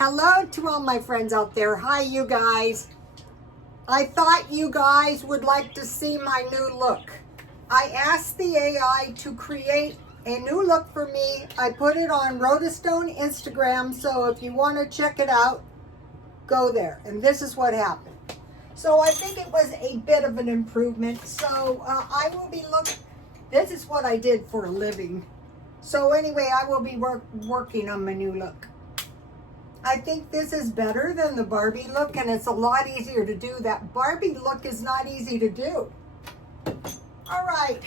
Hello to all my friends out there. Hi, you guys. I thought you guys would like to see my new look. I asked the AI to create a new look for me. I put it on Rotostone Instagram, so if you want to check it out, go there. And this is what happened. So I think it was a bit of an improvement. So I will be this is what I did for a living. So anyway, I will be working on my new look. I think this is better than the Barbie look, and it's a lot easier to do. That Barbie look is not easy to do. All right.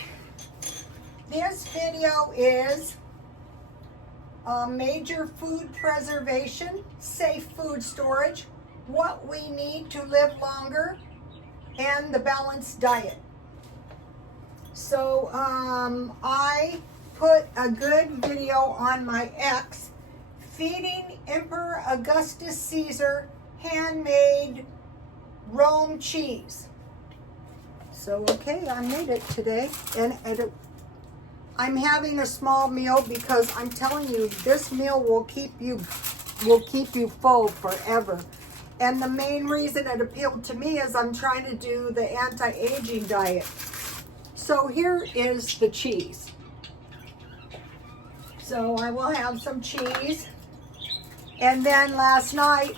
This video is major food preservation, safe food storage, what we need to live longer, and the balanced diet. So I put a good video on my X, feeding Emperor Augustus Caesar handmade Rome cheese. So okay, I made it today, and I'm having a small meal because I'm telling you, this meal will keep you full forever. And the main reason it appealed to me is I'm trying to do the anti-aging diet. So here is the cheese. So I will have some cheese. And then last night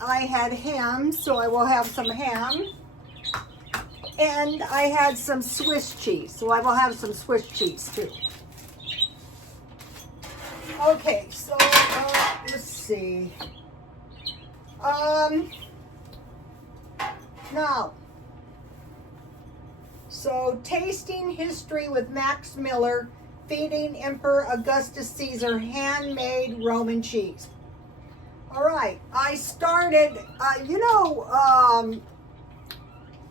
I had ham, so I will have some ham. And I had some Swiss cheese, so I will have some Swiss cheese too. Okay, so let's see. Now, so tasting history with Max Miller, feeding Emperor Augustus Caesar handmade Roman cheese. All right, I started,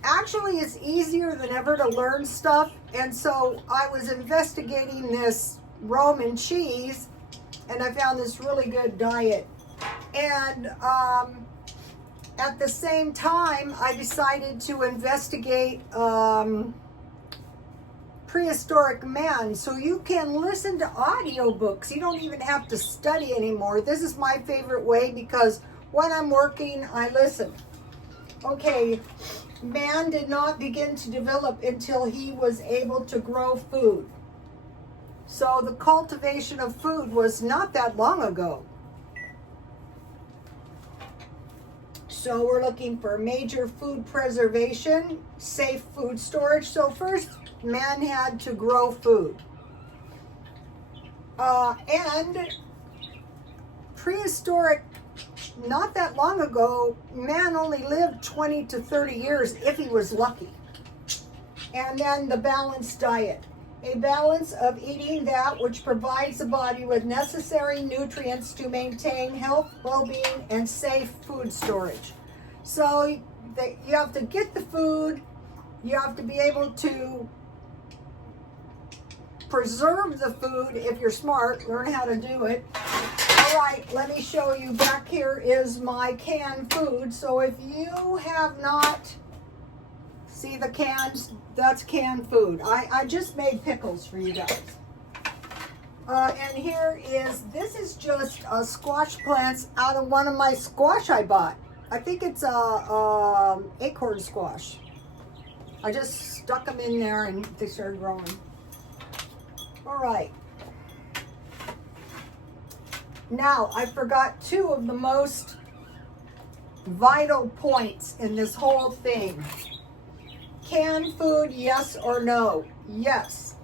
actually it's easier than ever to learn stuff. And so I was investigating this Roman cheese, and I found this really good diet. And at the same time, I decided to investigate prehistoric man. So you can listen to audiobooks. You don't even have to study anymore. This is my favorite way because when I'm working, I listen. Okay, man did not begin to develop until he was able to grow food. So the cultivation of food was not that long ago. So we're looking for major food preservation, safe food storage. So first, man had to grow food. And prehistoric, not that long ago, man only lived 20 to 30 years if he was lucky. And then the balanced diet. A balance of eating that which provides the body with necessary nutrients to maintain health, well-being, and safe food storage. So you have to get the food, you have to be able to preserve the food if you're smart, learn how to do it. All right, let me show you. Back here is my canned food. So if you have not, see the cans, that's canned food. I just made pickles for you guys. And here is, this is just squash plants out of one of my squash I bought. I think it's acorn squash. I just stuck them in there and they started growing. All right. Now, I forgot two of the most vital points in this whole thing. Canned food, yes or no? Yes.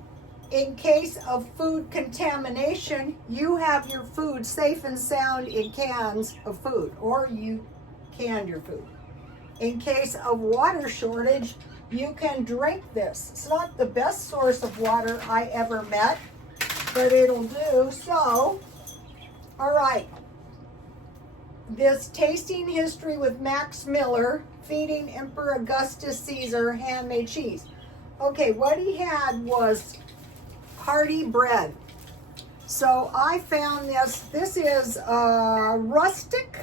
In case of food contamination, you have your food safe and sound in cans of food, or you canned your food. In case of water shortage, you can drink this. It's not the best source of water I ever met, but it'll do. So, all right. This tasting history with Max Miller, feeding Emperor Augustus Caesar handmade cheese. Okay, what he had was hearty bread. So I found this. This is rustic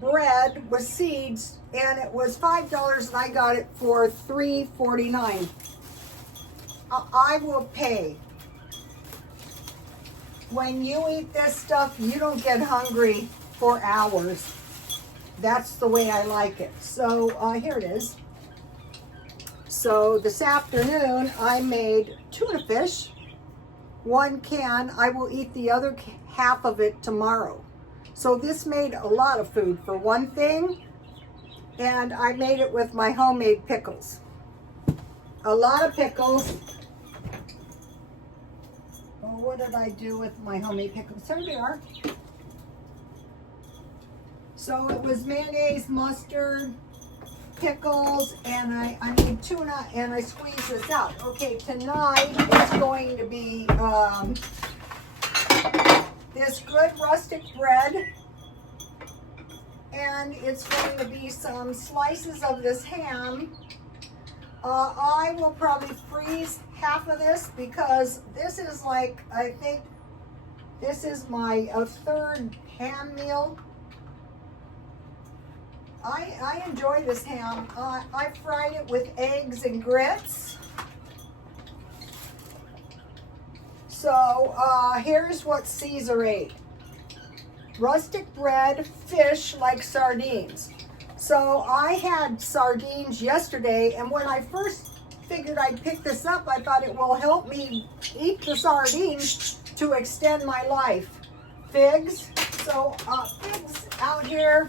bread with seeds, and it was $5, and I got it for $3.49. I will pay. When you eat this stuff, you don't get hungry for hours. That's the way I like it. So here it is. So this afternoon I made tuna fish, 1 can. I will eat the other half of it tomorrow. So this made a lot of food for one thing, and I made it with my homemade pickles. A lot of pickles. Well, what did I do with my homemade pickles? There they are. So it was mayonnaise, mustard, pickles, and I made tuna, and I squeezed this out. Okay, tonight it's going to be this good rustic bread, and it's going to be some slices of this ham. I will probably freeze half of this because this is like, I think this is my third ham meal. I enjoy this ham. I fried it with eggs and grits. So here's what Caesar ate. Rustic bread, fish like sardines. So I had sardines yesterday, and when I first figured I'd pick this up, I thought it will help me eat the sardines to extend my life. Figs. So figs out here.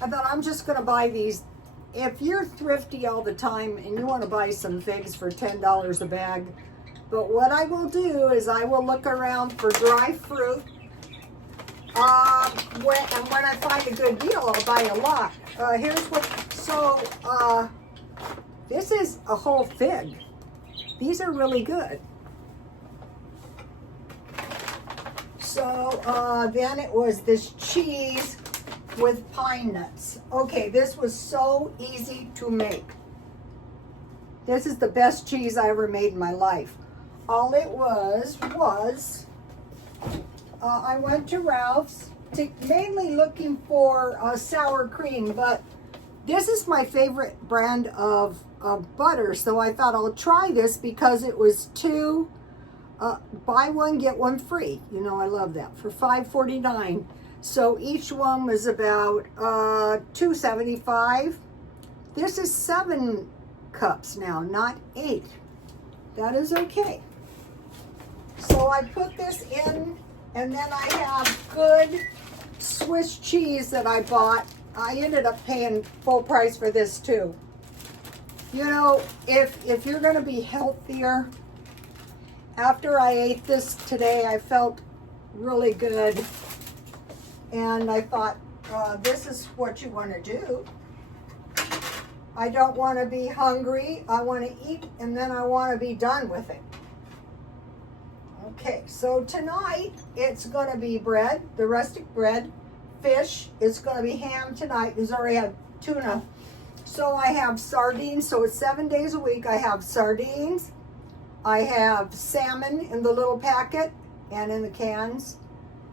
I thought I'm just going to buy these. If you're thrifty all the time and you want to buy some figs for $10 a bag, but what I will do is I will look around for dry fruit. And when I find a good deal, I'll buy a lot. Here's what, so this is a whole fig. These are really good. So then it was this cheese with pine nuts. Okay, this was so easy to make. This is the best cheese I ever made in my life. All it was I went to Ralph's mainly looking for sour cream, but this is my favorite brand of butter, so I thought I'll try this because it was buy one, get one free. You know, I love that, for $5.49. So each one was about $2.75. This is 7 cups now, not 8. That is okay. So I put this in, and then I have good Swiss cheese that I bought. I ended up paying full price for this too. You know, if you're going to be healthier, after I ate this today, I felt really good. And I thought, this is what you want to do. I don't want to be hungry. I want to eat, and then I want to be done with it. Okay, so tonight it's going to be bread, the rustic bread, fish. It's going to be ham tonight. There's already had tuna. So I have sardines. So it's 7 days a week. I have sardines. I have salmon in the little packet and in the cans.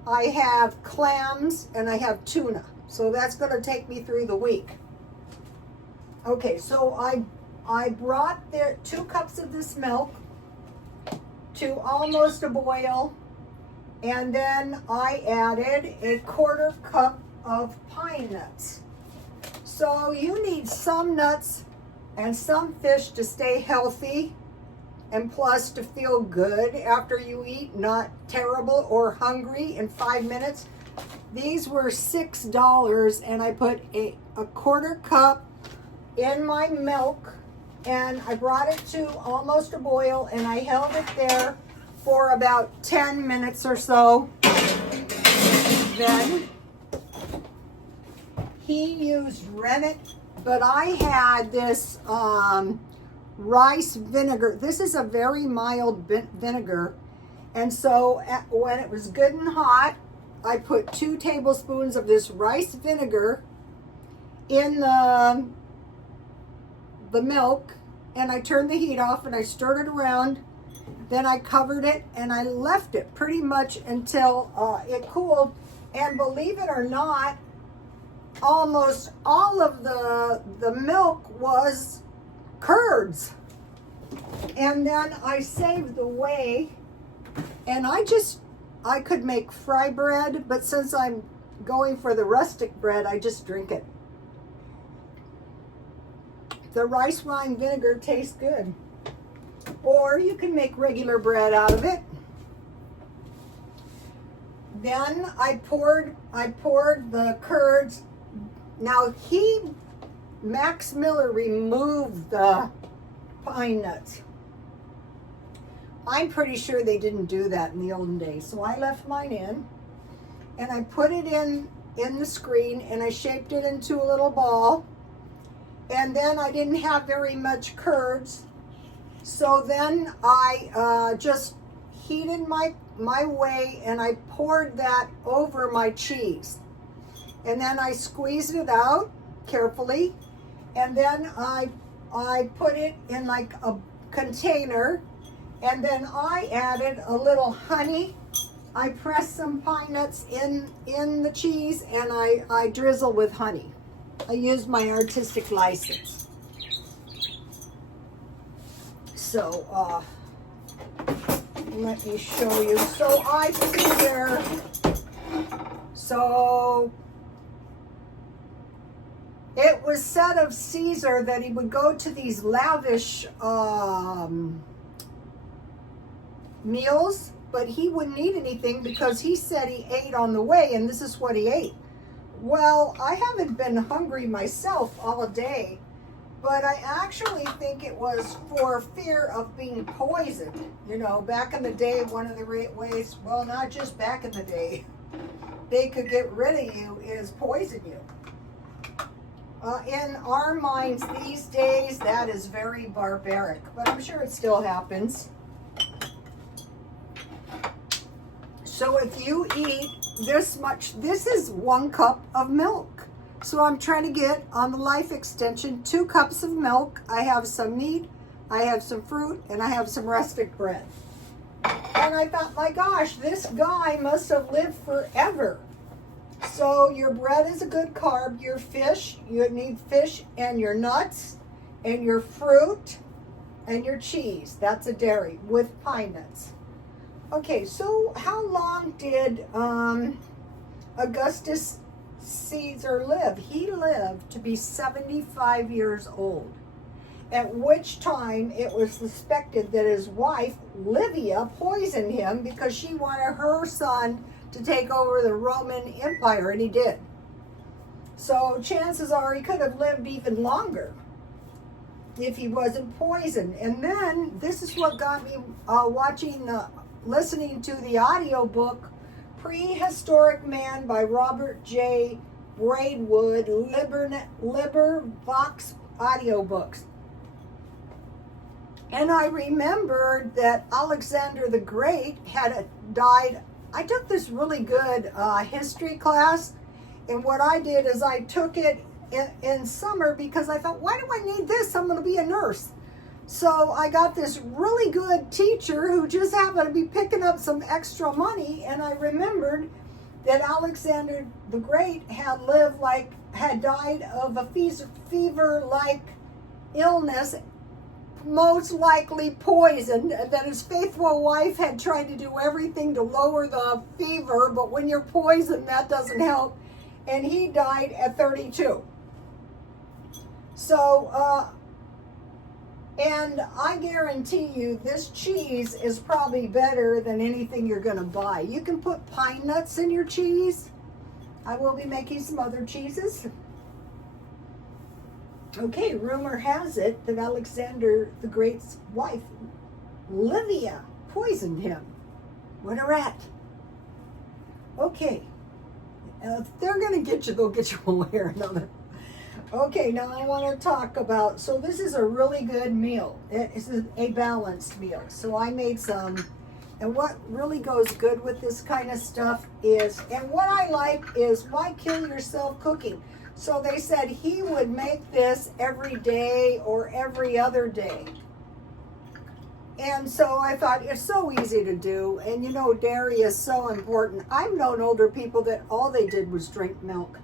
I have clams, and I have tuna. So that's going to take me through the week. Okay, so I brought 2 cups of this milk to almost a boil, and then I added a 1/4 cup of pine nuts. So you need some nuts and some fish to stay healthy, and plus to feel good after you eat, not terrible or hungry in 5 minutes. These were $6, and I put a 1/4 cup in my milk, and I brought it to almost a boil, and I held it there for about 10 minutes or so. Then he used rennet, but I had this rice vinegar. This is a very mild vinegar, and so when it was good and hot, I put 2 tablespoons of this rice vinegar in the milk, and I turned the heat off, and I stirred it around. Then I covered it, and I left it pretty much until it cooled. And believe it or not, almost all of the milk was curds. And then I saved the whey, and I could make fry bread, but since I'm going for the rustic bread, I just drink it. The rice wine vinegar tastes good. Or you can make regular bread out of it. Then I poured the curds. Now Max Miller removed the pine nuts. I'm pretty sure they didn't do that in the olden days. So I left mine in, and I put it in the screen, and I shaped it into a little ball. And then I didn't have very much curds. So then I just heated my whey, and I poured that over my cheese. And then I squeezed it out carefully. And then I put it in like a container. And then I added a little honey. I pressed some pine nuts in the cheese, and I drizzle with honey. I used my artistic license. So, let me show you. So I figure, so it was said of Caesar that he would go to these lavish meals, but he wouldn't eat anything because he said he ate on the way, and this is what he ate. Well, I haven't been hungry myself all day, but I actually think it was for fear of being poisoned. You know, back in the day, one of the ways, well, not just back in the day, they could get rid of you is poison you. In our minds these days, that is very barbaric, but I'm sure it still happens. So if you eat this much, this is 1 cup of milk. So I'm trying to get on the life extension 2 cups of milk. I have some meat, I have some fruit, and I have some rustic bread. And I thought, my gosh, this guy must have lived forever. So your bread is a good carb. Your fish, you need fish and your nuts and your fruit and your cheese. That's a dairy with pine nuts. Okay, so how long did Augustus Caesar live? He lived to be 75 years old, at which time it was suspected that his wife, Livia, poisoned him because she wanted her son to take over the Roman Empire, and he did. So chances are he could have lived even longer if he wasn't poisoned. And then this is what got me listening to the audiobook Prehistoric Man by Robert J. Braidwood, LibriVox audiobooks. And I remembered that Alexander the Great had died. I took this really good history class, and what I did is I took it in summer because I thought, why do I need this? I'm going to be a nurse. So I got this really good teacher who just happened to be picking up some extra money, and I remembered that Alexander the Great had died of a fever-like illness, most likely poisoned, and that his faithful wife had tried to do everything to lower the fever, but when you're poisoned, that doesn't help, and he died at 32. So, and I guarantee you this cheese is probably better than anything you're going to buy. You can put pine nuts in your cheese. I will be making some other cheeses. Okay, rumor has it that Alexander the Great's wife, Livia, poisoned him. What a rat. Okay, if they're going to get you, they'll get you one way or another. Okay, now I want to talk about, so this is a really good meal. It is a balanced meal. So I made some, and what really goes good with this kind of stuff is, and what I like is, why kill yourself cooking? So they said he would make this every day or every other day. And so I thought, it's so easy to do, and you know, dairy is so important. I've known older people that all they did was drink milk.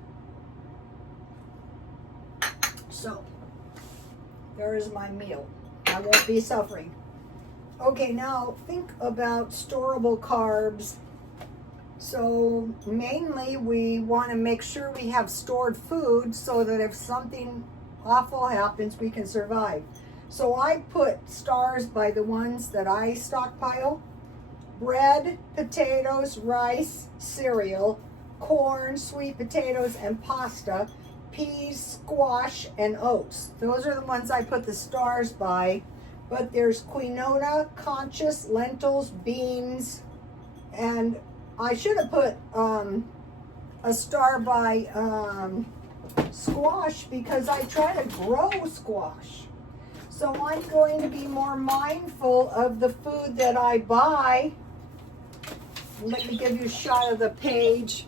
So, there is my meal. I won't be suffering. Okay, now think about storable carbs So mainly we want to make sure we have stored food so that if something awful happens, we can survive. So I put stars by the ones that I stockpile: bread, potatoes, rice, cereal, corn, sweet potatoes, and pasta, peas, squash, and oats. Those are the ones I put the stars by. But there's quinoa, conchas, lentils, beans, and I should have put a star by squash because I try to grow squash. So I'm going to be more mindful of the food that I buy. Let me give you a shot of the page.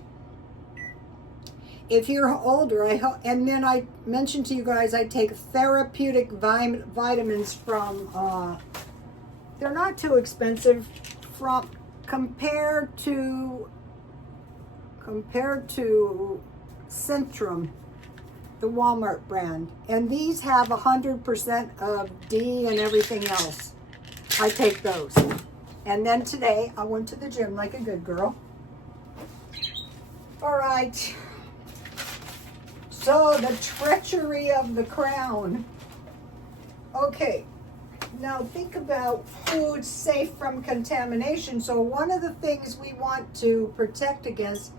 If you're older, and then I mentioned to you guys I take therapeutic vitamins from, they're not too expensive from compared to Centrum, the Walmart brand. And these have 100% of D and everything else. I take those. And then today I went to the gym like a good girl. All right. So the treachery of the crown. Okay. Now think about food safe from contamination. So one of the things we want to protect against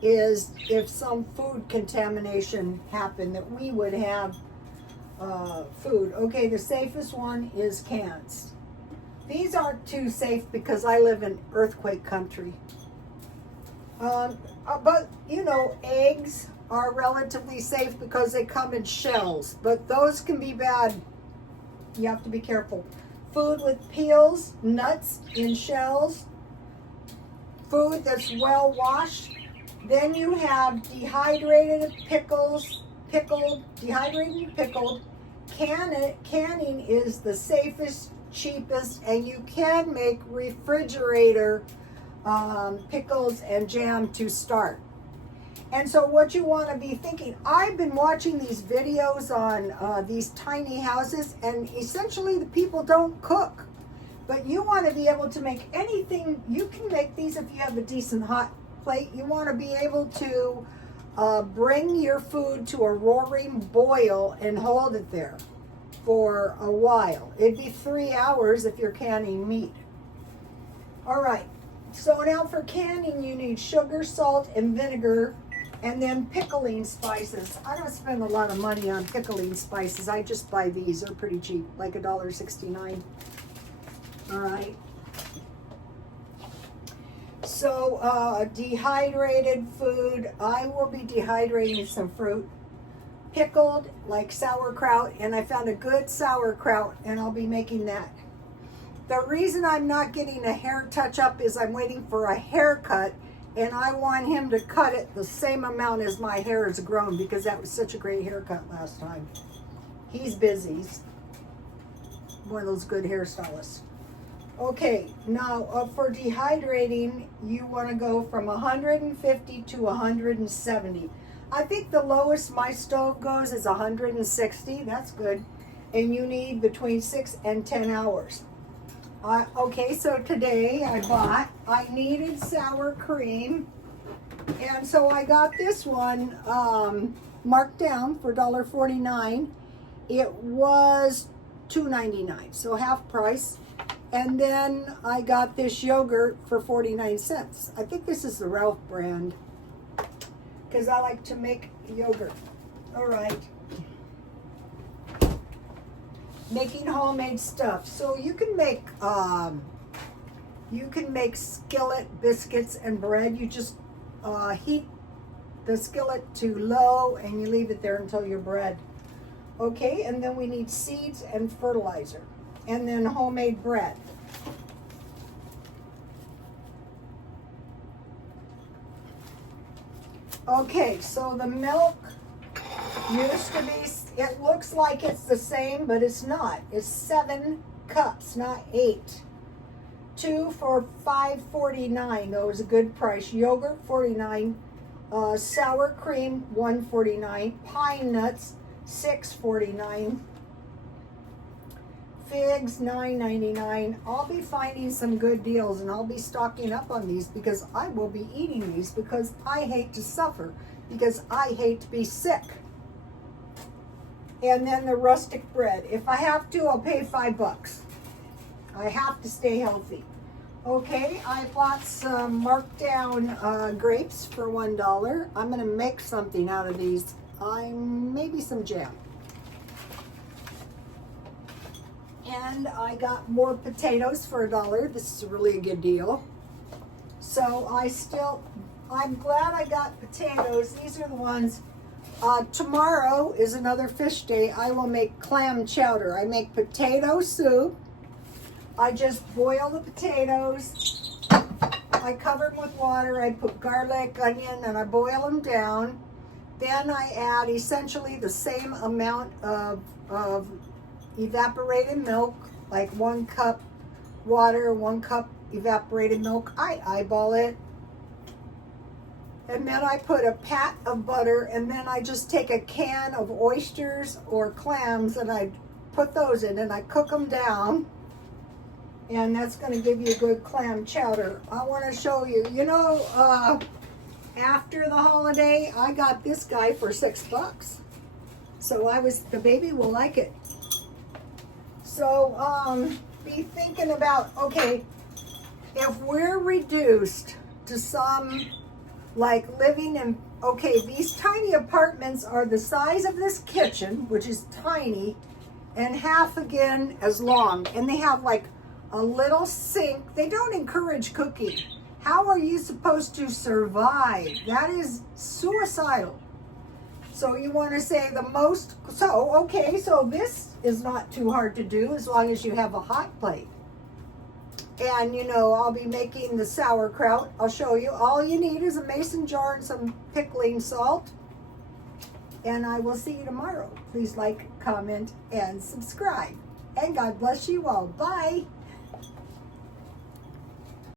is if some food contamination happened, that we would have food. Okay, the safest one is cans. These aren't too safe because I live in earthquake country. But you know, eggs are relatively safe because they come in shells, but those can be bad. You have to be careful. Food with peels, nuts in shells, food that's well washed. Then you have dehydrated dehydrated pickled. Canning is the safest, cheapest, and you can make refrigerator pickles and jam to start. And so what you want to be thinking, I've been watching these videos on these tiny houses, and essentially the people don't cook. But you want to be able to make anything. You can make these if you have a decent hot plate. You want to be able to bring your food to a roaring boil and hold it there for a while. It'd be 3 hours if you're canning meat. All right. So now for canning, you need sugar, salt, and vinegar. And then pickling spices. I don't spend a lot of money on pickling spices. I just buy these. They're pretty cheap, like $1.69. All right. So dehydrated food. I will be dehydrating some fruit. Pickled, like sauerkraut. And I found a good sauerkraut, and I'll be making that. The reason I'm not getting a hair touch-up is I'm waiting for a haircut. And I want him to cut it the same amount as my hair has grown because that was such a great haircut last time. He's busy. He's one of those good hairstylists. Okay, now for dehydrating, you want to go from 150 to 170. I think the lowest my stove goes is 160. That's good. And you need between 6 and 10 hours. Okay, so today I needed sour cream, and so I got this one marked down for $1.49. It was $2.99, so half price. And then I got this yogurt for 49 cents. I think this is the Ralph brand because I like to make yogurt. All right. Making homemade stuff. So you can make skillet biscuits and bread. You just heat the skillet to low and you leave it there until your bread. Okay, and then we need seeds and fertilizer. And then homemade bread. Okay, so the milk used to be, it looks like it's the same, but it's not. It's 7 cups, not 8. 2 for $5.49. That was a good price. Yogurt, $49. Sour cream, $1.49. Pine nuts, $6.49. figs, $9.99. I'll be finding some good deals, and I'll be stocking up on these because I will be eating these because I hate to suffer, because I hate to be sick. And then the rustic bread. If I have to, I'll pay $5. I have to stay healthy. Okay, I bought some marked down grapes for $1. I'm gonna make something out of these. Maybe some jam. And I got more potatoes for $1. This is really a good deal. So I'm glad I got potatoes. These are the ones. Tomorrow is another fish day. I will make clam chowder. I make potato soup. I just boil the potatoes. I cover them with water. I put garlic, onion, and I boil them down. Then I add essentially the same amount of evaporated milk, like 1 cup water, 1 cup evaporated milk. I eyeball it. And then I put a pat of butter, and then I just take a can of oysters or clams and I put those in and I cook them down. And that's going to give you a good clam chowder. I want to show you, after the holiday, I got this guy for $6. So the baby will like it. So be thinking about, okay, if we're reduced to some, like living in, okay, these tiny apartments are the size of this kitchen, which is tiny, and half again as long. And they have like a little sink. They don't encourage cooking. How are you supposed to survive? That is suicidal. So you want to say so this is not too hard to do as long as you have a hot plate. And I'll be making the sauerkraut. I'll show you. All you need is a mason jar and some pickling salt. And I will see you tomorrow. Please like, comment, and subscribe. And God bless you all. Bye.